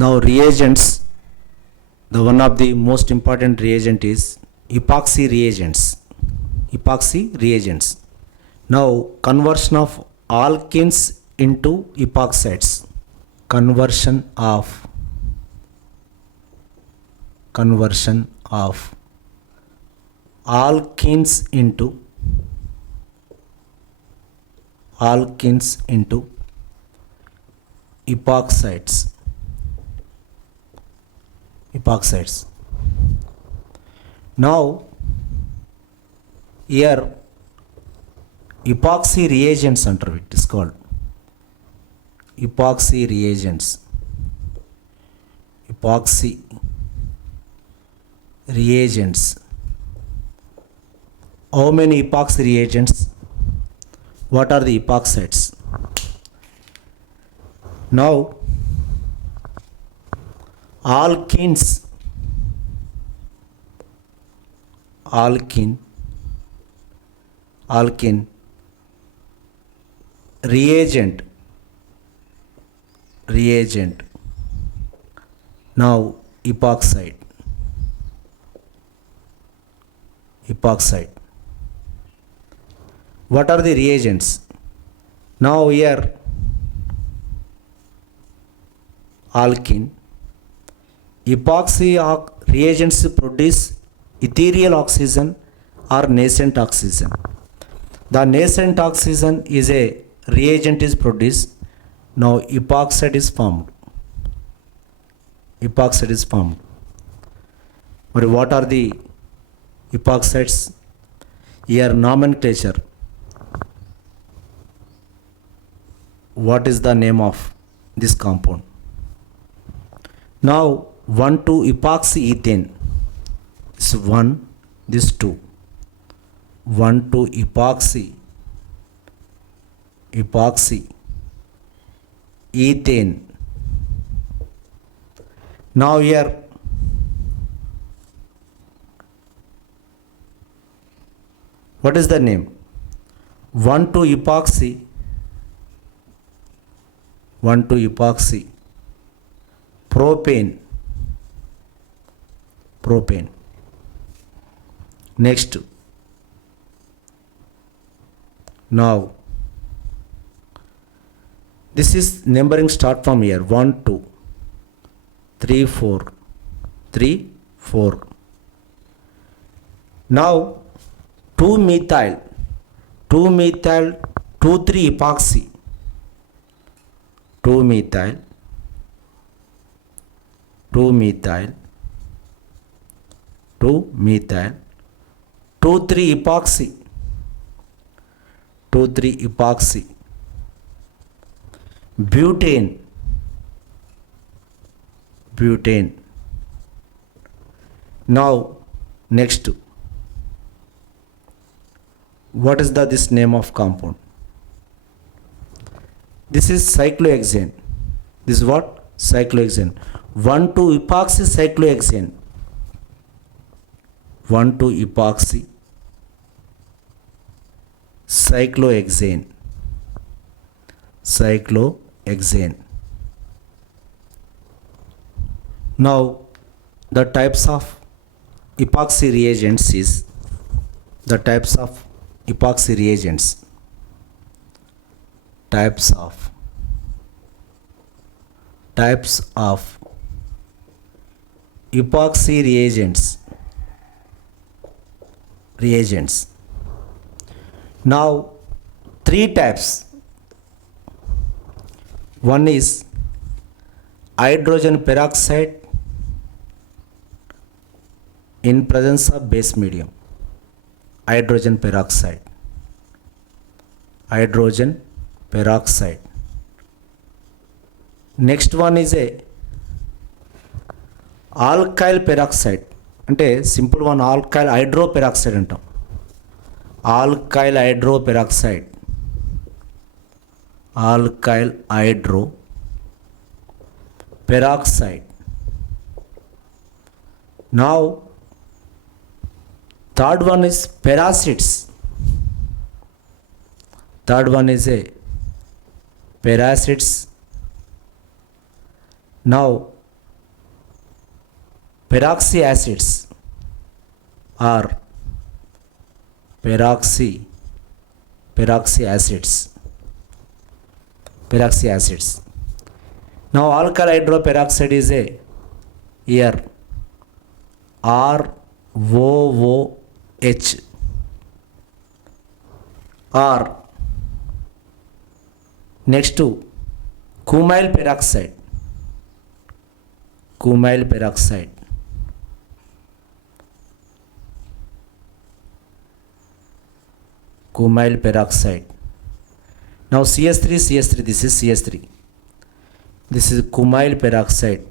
Now reagents, the one of the most important reagent is epoxy reagents. Epoxy reagents. Now conversion of alkenes into epoxides. Conversion of alkenes into epoxides. Now here epoxy reagents under it is called epoxy reagents. How many epoxy reagents? What are the epoxides? Now alkene reagent. Now epoxide. What are the reagents? Now here alkene. Epoxy reagents produce ethereal oxygen or nascent oxygen. The nascent oxygen is a reagent is produced. Now epoxide is formed. But what are the epoxides? Here nomenclature. What is the name of this compound? Now 1,2-epoxy ethane. This 1, this 2. 1,2-epoxy ethane. Now here what is the name? 1,2-epoxy propane. Next, now this is numbering start from here 1 2 3 4. Now 2-methyl 2,3-epoxy 2-methyl 2,3-epoxy butane. Now next, what is this name of compound? This is cyclohexane. This is what? Cyclohexane. 1,2-epoxy cyclohexane. 1,2-epoxy cyclohexane. Now the types of epoxy reagents is types of epoxy reagents Now 3 types. One is hydrogen peroxide in presence of base medium. Hydrogen peroxide. Next one is a alkyl peroxide. అంటే simple one alkyl hydroperoxide అంటాం. Alkyl hydroperoxide. Now third one is peracids. Third one is a peracids. Now peroxy acids or peroxy acids. Now alkyl hydroperoxide is a here ROOH or next to cumyl peroxide. Now CS3, this is CS3. This is cumyl peroxide.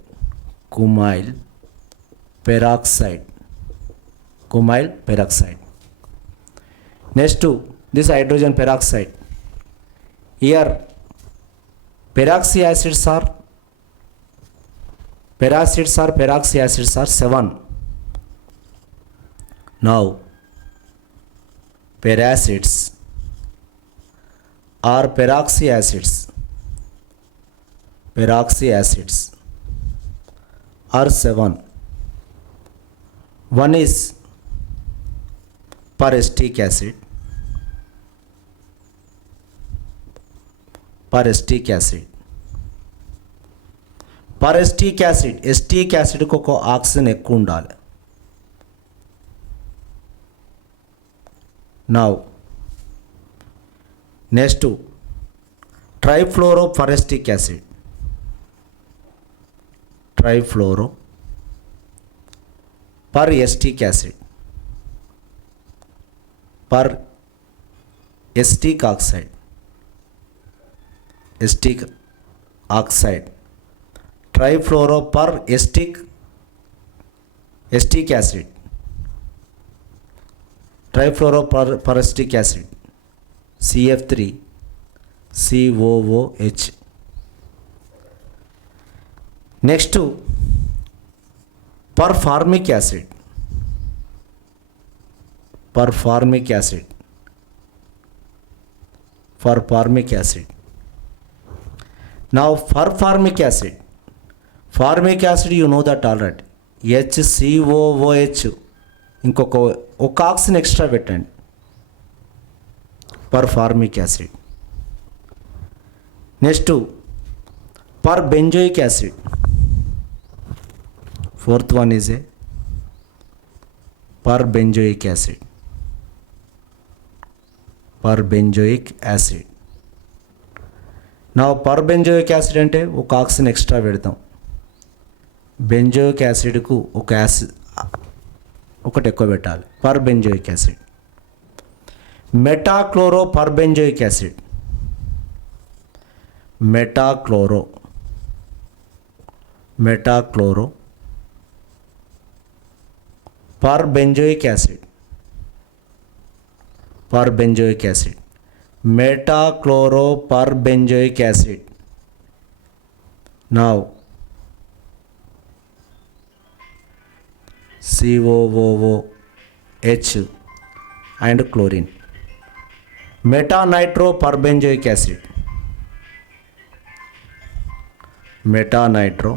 Next to this hydrogen peroxide. Here peroxy acids are 7. Now peracids or peroxy acids are 7. One is peristic acid. Peristic acid को oxygen ఎక్కువ ఉండాలి. Now next to trifluoroperistic acid. Peristic acid. Acetic oxide. Trifluoroperistic acid. Trifluoroperistic acid CF3COOH. Next to performic acid. Now formic acid you know that already. HCOOH ఇంకొక oxygen extra పెట్టండి. Performic acid. Next perbenzoic acid. Fourth one is a perbenzoic acid. నా perbenzoic acid అంటే ఒక oxygen extra పెడతాం. Benzoic యాసిడ్కు ఒక acid ఒకటి ఎక్కువ పెట్టాలి. Perbenzoic acid. Metachloro perbenzoic acid. Metachloro perbenzoic acid. Metachloro perbenzoic acid. Now COOH and chlorine. Metanitro perbenzoic acid. Metanitro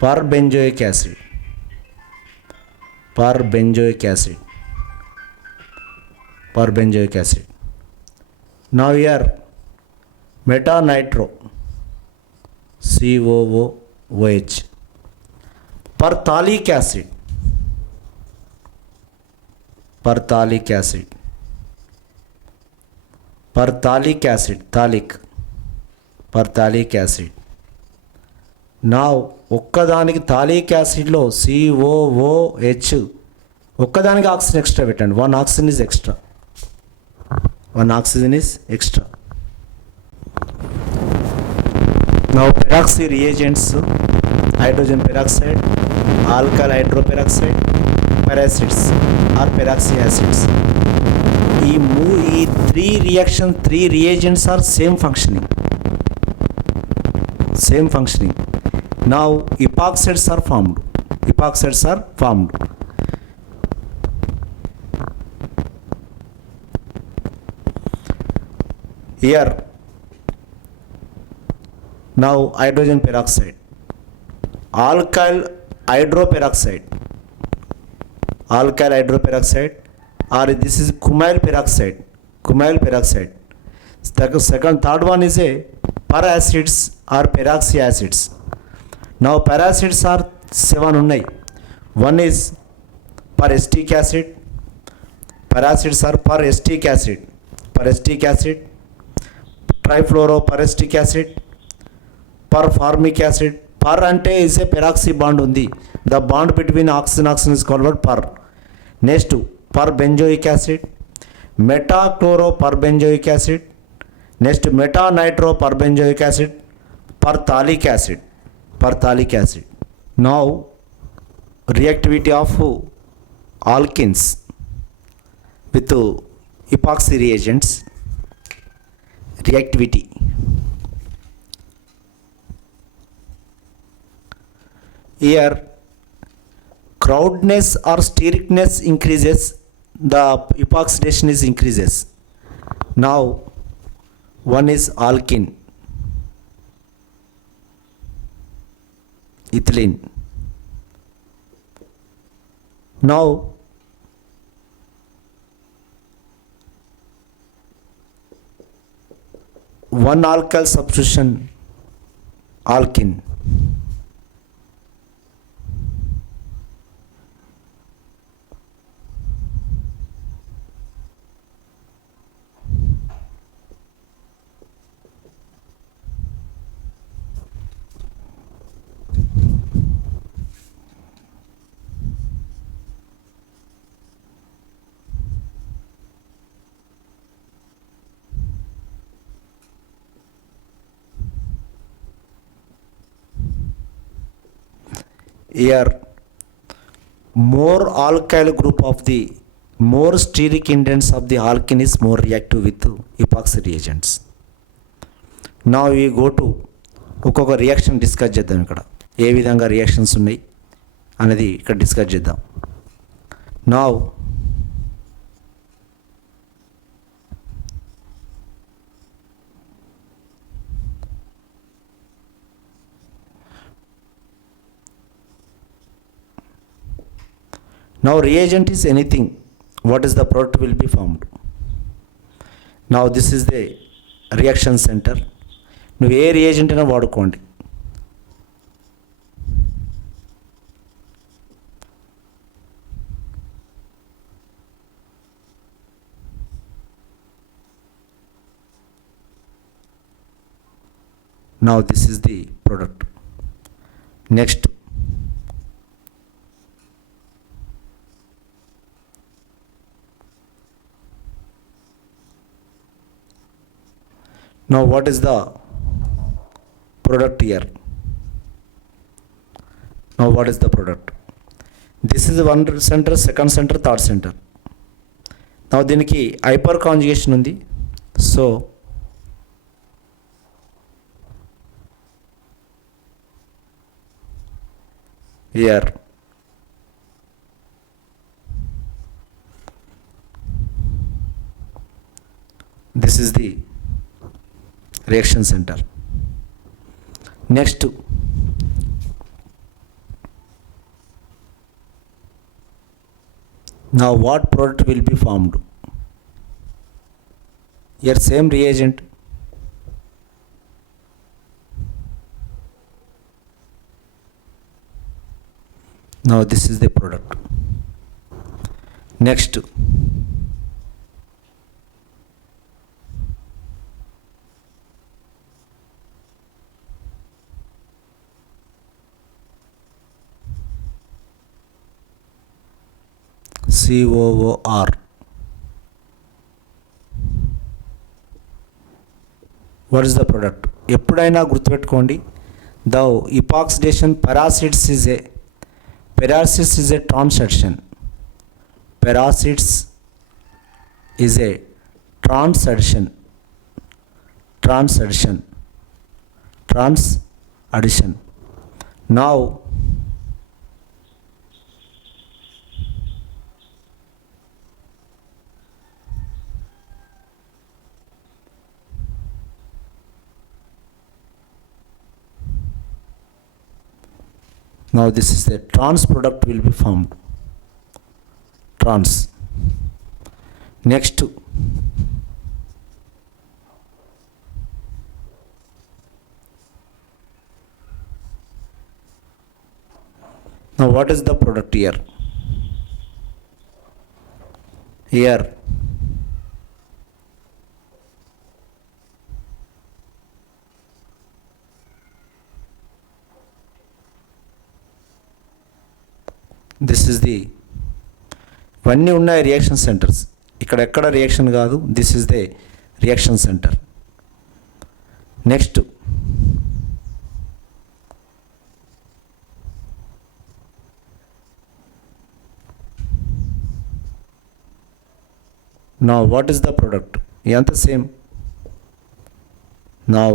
perbenzoic acid. Now here metanitro COOH. Perthalic acid. నా ఒక్కదానికి phthalic యాసిడ్లో COOH ఒక్కదానికి oxygen extra పెట్టండి. One oxygen is extra. Now peroxy reagents, hydrogen peroxide, alkyl hydroperoxide, peracids or peroxy acids. ఈ three reagents are same functioning. Now epoxides are formed. Here Now hydrogen peroxide, alkyl hydroperoxide, alkyl hydroperoxide, or this is kumyl peroxide, kumyl peroxide. Third one is a peracids or peroxy acids. Now peracids are 7 unnai. One is peracetic acid, peracids are peracetic acid, trifluoroperoxytic acid, performic acid. Per ante is a peroxy bond undi. The bond between oxygen is called per. Next, perbenzoic acid, metachloroperbenzoic acid. Next, metanitroperbenzoic acid, perthalic acid. Now reactivity of alkenes with epoxy reagents. Reactivity. Here crowdness or stericness increases, the epoxidation is increases. Now one is alkene, ethylene. Now one alkyl substitution, alkene. Here more alkyl group of the more steric indents of the alkene is more reactive with epoxy reagents. Now we go to ఒక్కొక్క reaction discuss చేద్దాం. ఇక్కడ ఏ విధంగా reactions ఉన్నాయి అనేది ఇక్కడ discuss చేద్దాం. Now reagent is anything, what is the product will be formed. Now this is the reaction center. నువ్వు ఏ reagent అయినా వాడుకోండి. Now this is the product. Next, now what is the product here? Now what is the product? This is one center, second center, third center. Now దీనికి hyper conjugation ఉంది. So here this is the reaction center. Next, now what product will be formed? Here same reagent. Now this is the product. Next, COOR. What is the product? ఎప్పుడైనా గుర్తుపెట్టుకోండి, the epoxidation peracids is a transaction. Peracids is a transaddition. Now Now this is the trans product will be formed. Trans. Next, now what is the product here? Here this is the ఇవన్నీ ఉన్నాయి reaction centres. ఇక్కడ ఎక్కడ reaction కాదు, this is the reaction centre. Next now what is the product? ఎంత same. Now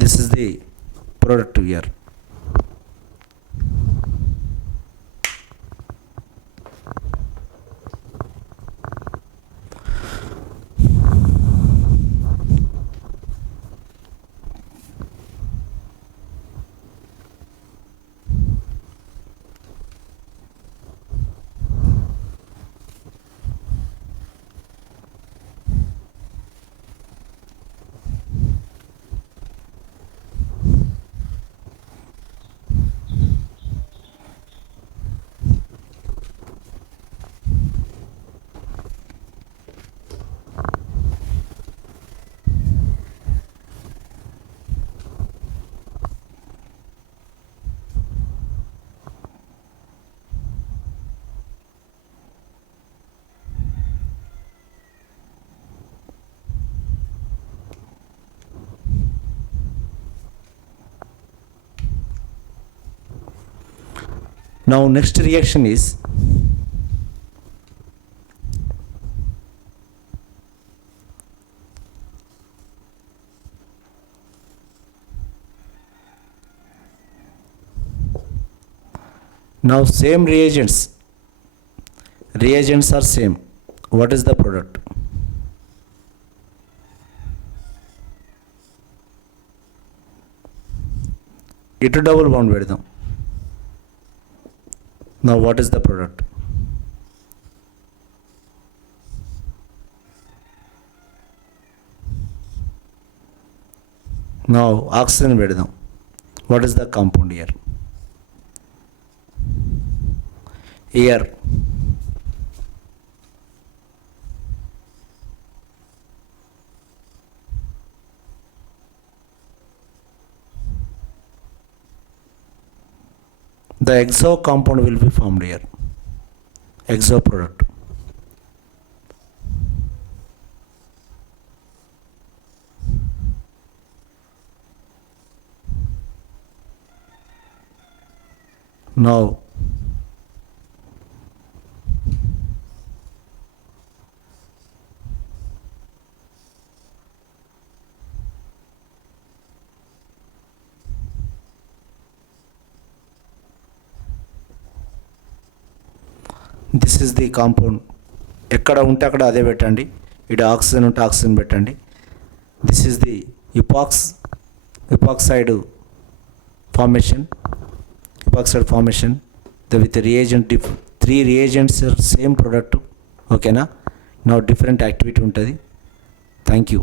this is the product here. Now next reaction is now same reagents are same. What is the product? ఇటు double bond పెడదాం. Now what is the product? Now oxygen పెడదాం. What is the compound here? Here the exo compound will be formed here. Exo product. Now this is the compound. ఎక్కడ ఉంటే అక్కడ అదే పెట్టండి. ఇటు oxygen ఉంటే ఆక్సిజన్ పెట్టండి. This is the epoxide formation. Epoxide formation with reagent, 3 reagents are same product. ఓకేనా. now different activity ఉంటుంది. Thank you.